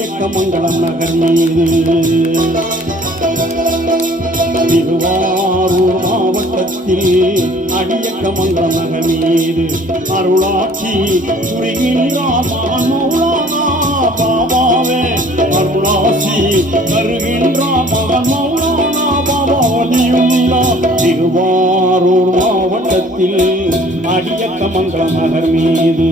அடியக்கமங்கலம் நகர் மீது திருவாரூர் மாவட்டத்தில் அடியக்கமங்கலம் நகர் மீது அருளாட்சி புரிகின்றார் மௌலானா பாபாவே அருளாட்சி தருகின்றார் மகன் மௌலானா பாபா வலியுல்லா திருவாரூர் மாவட்டத்தில் அடியக்கமங்கலம் நகர் மீது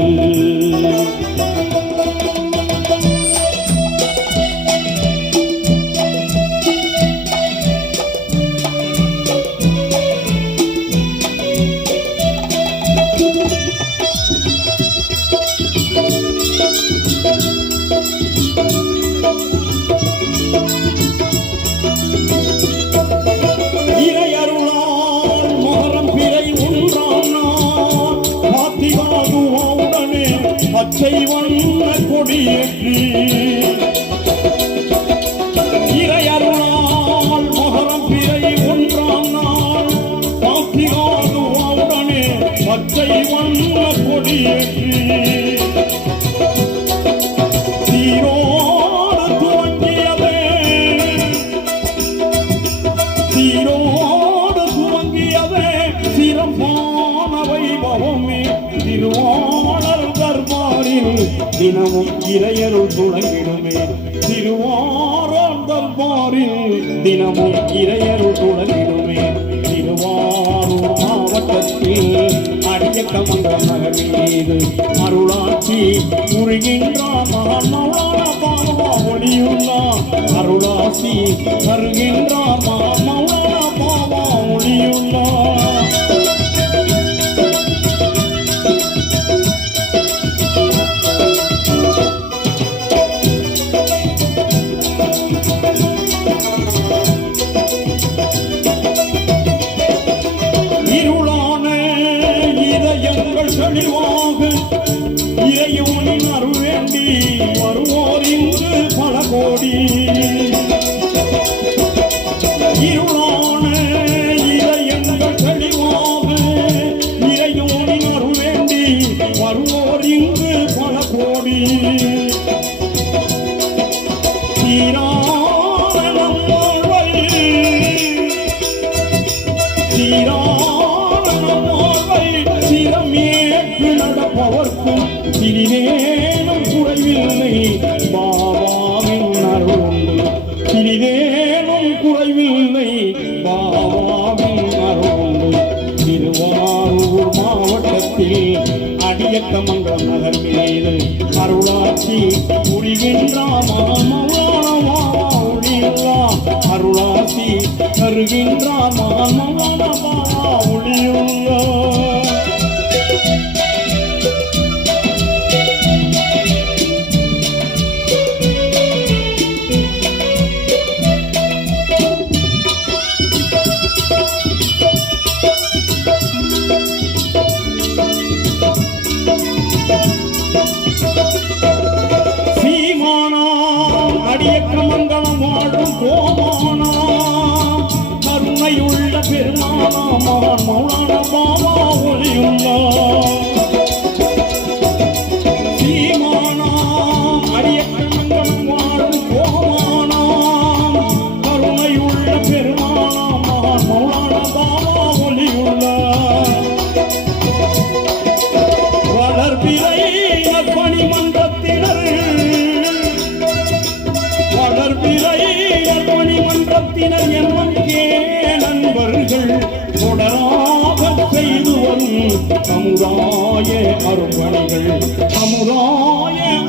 பச்சை வண்ண கொடியேற்றி இறையருளால் மகரம் பிறை ஒன்றாம் நாள் பாத்திகாதுவாவுடனே பச்சை வண்ண கொடியேற்றி சீரோடு துவங்கியதே சிறப்பான வைபவமே திருவாளர் தர்பாரில் தினமும் இறையருள் துளங்கிடுமே திருவாரூர் தர்பாரில் தினமும் இறையருள் துளங்கிடுமே திருவாரூர் மாவட்டத்தில் அடியக்கமங்கலம் நகர் மீது அருளாட்சி புரிகின்றார் மகன் மௌலானா பாபா ஒளியுள்ளா அருளாட்சி தருகின்றார் மகன் மௌலானா பாபா ஒளியுள்ளா தெளிவாக இறையோனின் அருள் வேண்டி வருவோர் இங்கு பல கோடி இருளான இதயங்கள் தெளிவாக இறையோனின் அருள் வேண்டி வருவோர் இங்கு பல கோடி நடப்பவர்க்கும் சிறிதேனும் குறைவில்லை பாபாவின் அருள் சிறிதேனும் குறைவில்லை பாபாவின் அருள் திருவாரூர் மாவட்டத்தில் அடியக்கமங்கலம் நகர் மீது அருளாட்சி புரிகின்றார் மௌலானா ஒளியுள்ளா அருளாட்சி தருகின்றார் மகன் மௌலானா பாபா ஒளியுள்ளா அடியக்கமங்கலம் வாழும் கோமானா கருணையுள்ள பெருமானா மகன் மௌலானா பாபா ஒளியுள்ளா சீமானா அடியக்கமங்கலம் வாழும் கோமானா கருணையுள்ள பெருமானா மகன் மௌலானா பாபா ஒளியுள்ளா வளர்பிறை நற்பணி மன்றத்தினர் மன்றத்தினர் எங்கே நண்பர்கள் தொடராக செய்து வரும் சமுதாய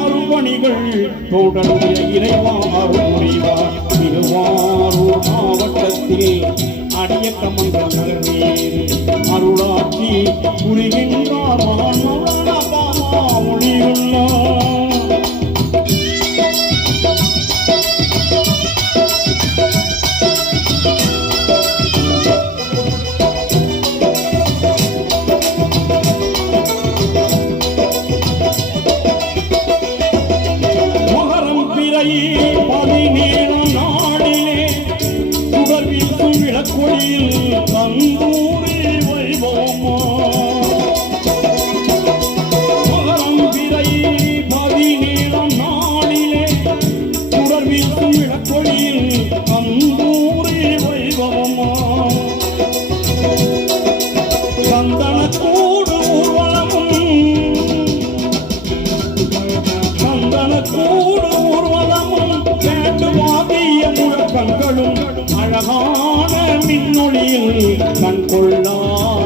அரும்பணிகள் தொடர்ந்து இறைவா அருள்புரிவார் திருவாரூர் மாவட்டத்தில் அடியக்கமங்கலம் நகர் மீது அருளாட்சி புரிகின்றார் மகன் மௌலானா பாபா ஒளியுள்ளார் கொடியில் தந்தூரி வைபவமா மகரம் பிறை கண் கொள்ளா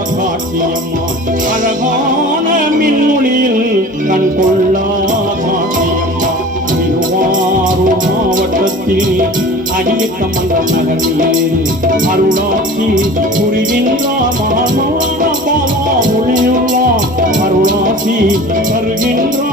காட்சியம்மா அழகான மின்னொளியில் கண் கொள்ளா காட்சியம்மா திருவாரூர் மாவட்டத்தில் அடியக்கமன்ற நகரில் அருளாட்சி புரிகின்றார் மகான் மௌலானா பாபா ஒளியுள்ளார் அருளாட்சி தருகின்றார்